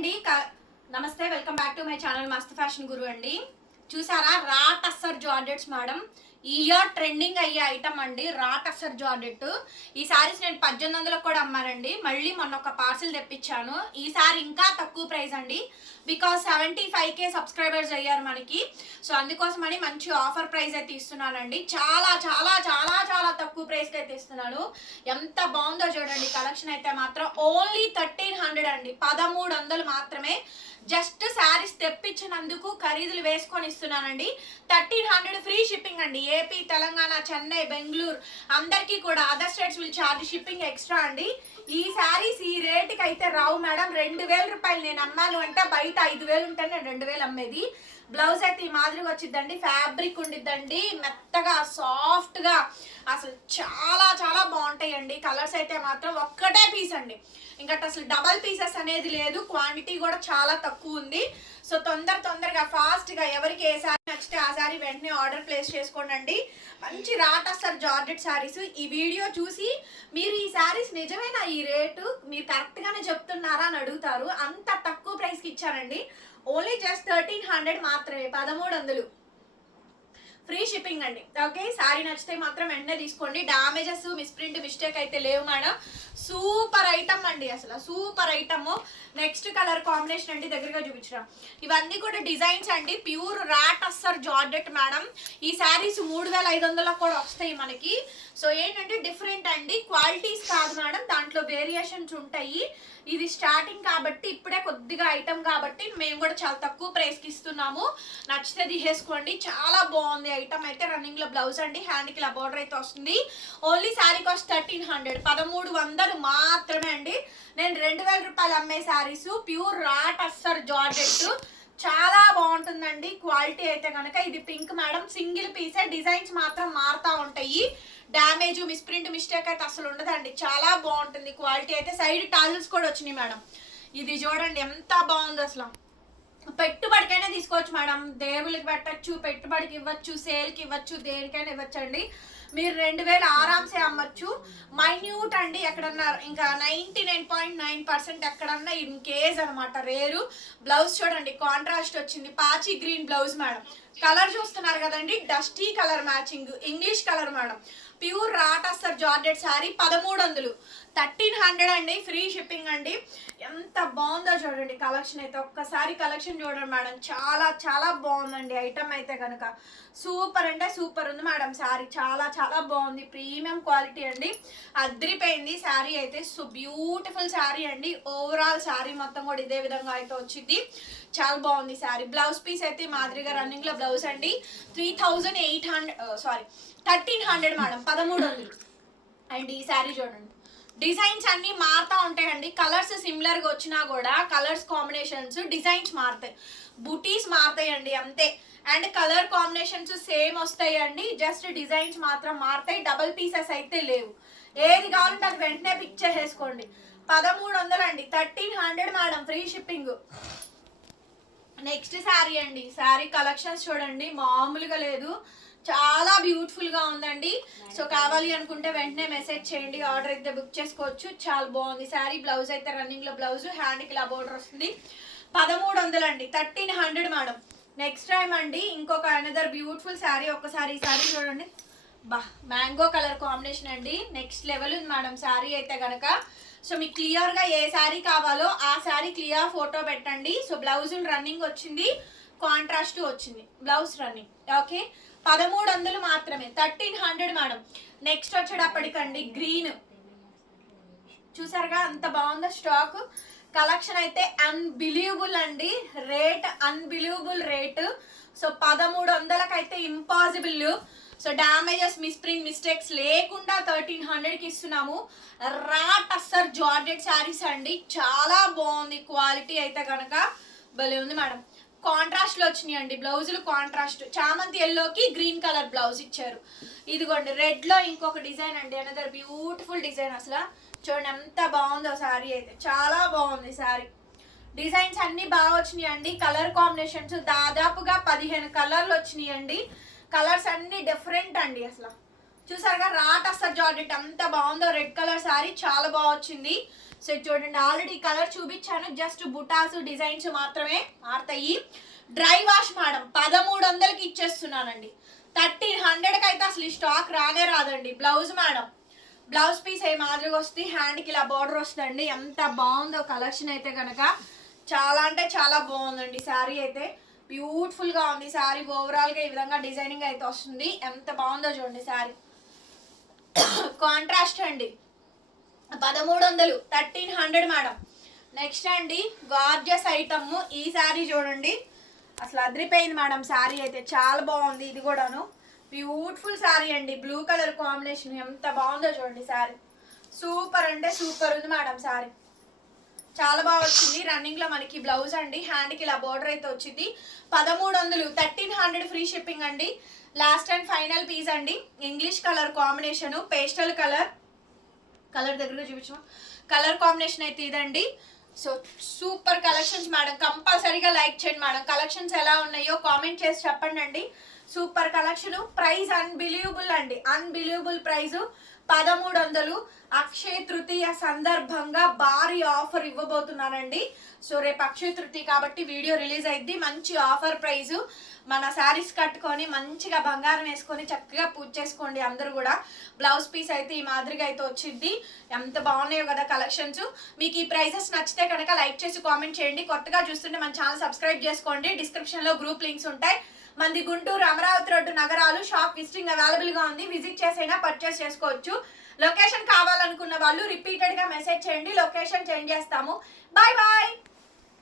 అండి. నమస్తే welcome back to my channel Mast fashion Guru అండి. చూసారా? Raw tussar georgettes madam. ఈ ఇయర్ ట్రెండింగ్ అయ్యే ఐటమ్ అండి రా టస్సర్ జార్జెట్ ఈ సారీస్ నేను పద్దెనిమిది వందలకు కూడా అమ్మానండి. మళ్ళీ మొన్న ఒక పార్సిల్ తెప్పించాను. ఈ సారీ ఇంకా తక్కువ ప్రైస్ అండి. Because seventy five K subscribers అయ్యారు మనకి. సో అందుకోసమని మంచి ఆఫర్ ప్రైస్ అయితే ఇస్తున్నానండి. చాలా చాలా చాలా చాలా తక్కువ ప్రైస్కి అయితే ఇస్తున్నాను. ఎంత బాగుందో చూడండి. కలెక్షన్ అయితే మాత్రం ఓన్లీ థర్టీన్ హండ్రెడ్ అండి. పదమూడు వందలు మాత్రమే. జస్ట్ శారీస్ తెప్పించినందుకు ఖరీదులు వేసుకొని ఇస్తున్నానండి. థర్టీన్ హండ్రెడ్ ఫ్రీ షిప్పింగ్ అండి. ఏపీ తెలంగాణ చెన్నై బెంగళూరు అందరికీ కూడా other states will charge shipping extra అండి. ఈ శారీస్ ఈ రేటుకి అయితే రావు మేడం. రెండు వేల రూపాయలు నేను అమ్మాను అంటే బయట ఐదు వేలు ఉంటే నేను రెండు వేలు అమ్మేది. బ్లౌజ్ అయితే ఈ మాదిరిగా వచ్చిద్దండి. ఫ్యాబ్రిక్ ఉండిద్దండి. మెత్తగా సాఫ్ట్గా అసలు చాలా చాలా బాగుంటాయండి. కలర్స్ అయితే మాత్రం ఒక్కటే పీస్ అండి. ఇంకా అసలు డబల్ పీసెస్ అనేది లేదు. క్వాంటిటీ కూడా చాలా తక్కువ ఉంది. సో తొందర తొందరగా ఫాస్ట్గా ఎవరికి వేసారు నచ్చితే ఆ సారీ వెంటనే ఆర్డర్ ప్లేస్ చేసుకోండి మంచి రాటస్టర్ జార్జెట్ శారీస్ ఈ వీడియో చూసి మీరు ఈ శారీస్ నిజమేనా? ఈ రేటు మీరు కరెక్ట్గానే చెప్తున్నారా అని అడుగుతారు. అంత తక్కువ ప్రైస్కి ఇచ్చానండి. ఓన్లీ జస్ట్ థర్టీన్ హండ్రెడ్ మాత్రమే పదమూడు వందలు. ఫ్రీ షిప్పింగ్ అండి. ఓకే సారీ నచ్చితే మాత్రం వెంటనే తీసుకోండి. డామేజెస్ మిస్ప్రింట్ మిస్టేక్ అయితే లేవు మేడం. సూపర్ ఐటమ్ అండి అసలు super item. Next colour combination అండి దగ్గరగా చూపించడం ఇవన్నీ కూడా డిజైన్స్ అండి. Pure raw tussar georgette madam. ఈ శారీస్ మూడు వేల ఐదు వందలకు కూడా వస్తాయి మనకి. సో ఏంటంటే డిఫరెంట్ అండి. క్వాలిటీస్ కాదు మేడం. దాంట్లో వేరియేషన్స్ ఉంటాయి. ఇది స్టార్టింగ్ కాబట్టి ఇప్పుడే కొద్దిగా ఐటమ్ కాబట్టి మేము కూడా చాలా తక్కువ ప్రైస్కి ఇస్తున్నాము. నచ్చితే తీసేసుకోండి. చాలా బాగుంది ఐటమ్ అయితే రన్నింగ్లో బ్లౌజ్ అండి. హ్యాండ్కి ఇలా బార్డర్ అయితే వస్తుంది. Only sari cost thirteen hundred పదమూడు వందలు మాత్రమే అండి. నేను రెండు వేల రూపాయలు అమ్మే saris pure raw tussar georgette. చాలా బాగుంటుందండి. క్వాలిటీ అయితే కనుక ఇది పింక్ మేడం సింగిల్ పీసే డిజైన్స్ మాత్రం మారుతా ఉంటాయి. డ్యామేజ్ మిస్ప్రింట్ మిస్టేక్ అయితే అసలు ఉండదండి. చాలా బాగుంటుంది. క్వాలిటీ అయితే. సైడ్ టాజల్స్ కూడా వచ్చినాయి మేడం ఇది చూడండి ఎంత బాగుంది అసలు. పెట్టుబడికైనా తీసుకోవచ్చు మేడం. దేవుళ్ళకి పెట్టచ్చు పెట్టుబడికి ఇవ్వచ్చు సేల్కి ఇవ్వచ్చు దేనికైనా ఇవ్వచ్చండి. మీరు రెండు వేలు ఆరామ్సే అమ్మచ్చు. మైన్యూట్ అండి ఎక్కడన్నా ఇంకా ninety nine point nine percent ఎక్కడన్నా ఇన్ కేజ్ అనమాట రేరు బ్లౌజ్ చూడండి కాంట్రాస్ట్ వచ్చింది. పాచి గ్రీన్ బ్లౌజ్ మేడం. కలర్ చూస్తున్నారు కదండి dusty colour matching English colour madam. Pure రాటస్టర్ georgette sari పదమూడు వందలు థర్టీన్ హండ్రెడ్ అండి ఫ్రీ షిప్పింగ్ అండి. ఎంత బాగుందో చూడండి కలెక్షన్ అయితే. ఒక్కసారి కలెక్షన్ చూడండి మేడం. చాలా చాలా బాగుందండి ఐటమ్ అయితే కనుక. సూపర్ అంటే సూపర్ ఉంది మేడం శారీ. చాలా చాలా బాగుంది. ప్రీమియం క్వాలిటీ అండి. అద్రిపోయింది శారీ అయితే. సో బ్యూటిఫుల్ శారీ అండి. ఓవరాల్ శారీ మొత్తం కూడా ఇదే విధంగా అయితే వచ్చింది. చాలా బాగుంది శారీ. బ్లౌజ్ పీస్ అయితే మాదిరిగా రన్నింగ్లో బ్లౌజ్ అండి. Three thousand eight hundred sari thirteen hundred madam పదమూడు వందలు. అండ్ ఈ శారీ చూడండి. డిజైన్స్ అన్ని మారుతా ఉంటాయండి. కలర్స్ సిమిలర్గా వచ్చినా కూడా కలర్స్ కాంబినేషన్స్ డిజైన్స్ మారుతాయి. బుటీస్ మారుతాయండి అంతే. అండ్ కలర్ కాంబినేషన్స్ సేమ్ వస్తాయండి. జస్ట్ డిజైన్స్ మాత్రం మారుతాయి. డబల్ పీసెస్ అయితే లేవు. ఏది కావాలంటే అది వెంటనే పిక్ చేసేసుకోండి. పదమూడు వందలు అండి. Thirteen hundred madam free shipping. Next sari అండి. శారీ కలెక్షన్స్ చూడండి. మామూలుగా లేదు. చాలా బ్యూటిఫుల్గా ఉందండి. సో కావాలి అనుకుంటే వెంటనే మెసేజ్ చేయండి. ఆర్డర్ అయితే బుక్ చేసుకోవచ్చు. చాలా బాగుంది శారీ. బ్లౌజ్ అయితే రన్నింగ్లో బ్లౌజ్ హ్యాండ్కి ఇలా బోర్డర్ వస్తుంది. పదమూడు వందలు అండి. Thirteen hundred madam. Next time అండి ఇంకొక అనదర్ బ్యూటిఫుల్ శారీ ఒక్కసారి ఈ శారీ చూడండి. బా మ్యాంగో కలర్ కాంబినేషన్ అండి. నెక్స్ట్ లెవెల్ ఉంది మేడం. శారీ అయితే కనుక సో మీకు క్లియర్గా ఏ శారీ కావాలో ఆ శారీ క్లియర్ ఫోటో పెట్టండి. సో బ్లౌజ్ రన్నింగ్ వచ్చింది కాంట్రాస్ట్ వచ్చింది. Blouse running okay? పదమూడు వందలు మాత్రమే థర్టీన్ హండ్రెడ్ మేడం. నెక్స్ట్ వచ్చేటప్పటికండి గ్రీన్. చూసారుగా అంత బాగుందో స్టాక్. కలెక్షన్ అయితే అన్బిలీవబుల్ అండి. Rate unbelievable rate. సో పదమూడు వందలకైతే impossible. So damages misprint mistakes లేకుండా థర్టీన్ హండ్రెడ్కి ఇస్తున్నాము. రాట్ అస్సర్ జార్జెట్ శారీస్ అండి. చాలా బాగుంది క్వాలిటీ అయితే కనుక భలే ఉంది మేడం. కాంట్రాస్ట్లో వచ్చినాయి అండి. బ్లౌజులు కాంట్రాస్ట్. చామంతి ఎల్లోకి గ్రీన్ కలర్ బ్లౌజ్ ఇచ్చారు. ఇదిగోండి రెడ్లో ఇంకొక డిజైన్ అండి. అనదర్ బ్యూటిఫుల్ డిజైన్ అసలు. చూడండి ఎంత బాగుందో శారీ అయితే. చాలా బాగుంది శారీ. డిజైన్స్ అన్ని బాగా వచ్చినాయి అండి. కలర్ కాంబినేషన్స్ దాదాపుగా పదిహేను కలర్లు వచ్చినాయి అండి. కలర్స్ అన్ని డిఫరెంట్ అండి అసలు. చూసారుగా రాట్ అసలు జార్జెట్ అంత బాగుందో. రెడ్ కలర్ శారీ చాలా బాగా వచ్చింది. సో చూడండి ఆల్రెడీ కలర్ చూపించాను. జస్ట్ బుటాస్ డిజైన్స్ మాత్రమే మారుతాయి. డ్రై వాష్ మేడం పదమూడు వందలకి ఇచ్చేస్తున్నానండి. థర్టీన్ హండ్రెడ్కి అయితే అసలు ఈ స్టాక్ రానే రాదండి. బ్లౌజ్ మేడం బ్లౌజ్ పీస్ ఏ మాదిరిగా వస్తుంది. హ్యాండ్కి ఇలా బార్డర్ వస్తుందండి. ఎంత బాగుందో కలెక్షన్ అయితే కనుక చాలా అంటే చాలా బాగుందండి శారీ అయితే. బ్యూటిఫుల్గా ఉంది శారీ. ఓవరాల్గా ఈ విధంగా డిజైనింగ్ అయితే వస్తుంది. ఎంత బాగుందో చూడండి శారీ. కాంట్రాస్ట్ అండి. పదమూడు వందలు థర్టీన్ హండ్రెడ్ మేడం. నెక్స్ట్ అండి గార్జెస్ ఐటమ్ ఈ శారీ చూడండి. అసలు అదిరిపోయింది మేడం శారీ అయితే. చాలా బాగుంది ఇది కూడాను. బ్యూటిఫుల్ శారీ అండి. బ్లూ కలర్ కాంబినేషన్ ఎంత బాగుందో చూడండి శారీ. సూపర్ అంటే సూపర్ ఉంది మేడం శారీ. చాలా బాగా వచ్చింది. రన్నింగ్లో మనకి బ్లౌజ్ అండి. హ్యాండ్కి ఇలా బోర్డర్ అయితే వచ్చింది. పదమూడు వందలు థర్టీన్ హండ్రెడ్ ఫ్రీ షిప్పింగ్ అండి. లాస్ట్ అండ్ ఫైనల్ పీస్ అండి. English colour combination pastel colour colour దగ్గర చూపించాం కలర్ కాంబినేషన్ అయితే ఇదండి. సో సూపర్ కలెక్షన్స్ మేడం కంపల్సరీగా లైక్ చేయండి మేడం కలెక్షన్స్ ఎలా ఉన్నాయో కామెంట్ చేసి చెప్పండి అండి సూపర్ కలెక్షన్. ప్రైస్ అన్బిలీవబుల్ అండి. Unbelievable price. పదమూడు వందలు అక్షయ తృతీయ సందర్భంగా భారీ ఆఫర్ ఇవ్వబోతున్నానండి సో రేపు అక్షయ తృతీయ కాబట్టి వీడియో రిలీజ్ అయింది మంచి ఆఫర్ ప్రైస్. మన శారీస్ కట్టుకొని మంచిగా బంగారం వేసుకొని చక్కగా పూజ చేసుకోండి అందరూ కూడా. బ్లౌజ్ పీస్ అయితే ఈ మాదిరిగా అయితే వచ్చింది ఎంత బాగున్నాయో కదా కలెక్షన్స్. మీకు ఈ ప్రైజెస్ నచ్చితే కనుక లైక్ చేసి కామెంట్ చేయండి. కొత్తగా చూస్తుంటే మన ఛానల్ సబ్స్క్రైబ్ చేసుకోండి. డిస్క్రిప్షన్లో గ్రూప్ లింక్స్ ఉంటాయి. మంది గుంటూరు అమరావతి రోడ్డు నగరాలు షాప్ విజిటింగ్ అవైలబుల్గా ఉంది. విజిట్ చేసైనా పర్చేస్ చేసుకోవచ్చు. లొకేషన్ కావాలనుకున్న వాళ్ళు రిపీటెడ్గా మెసేజ్ చేయండి. లొకేషన్ చేంజ్ చేస్తాము. Bye bye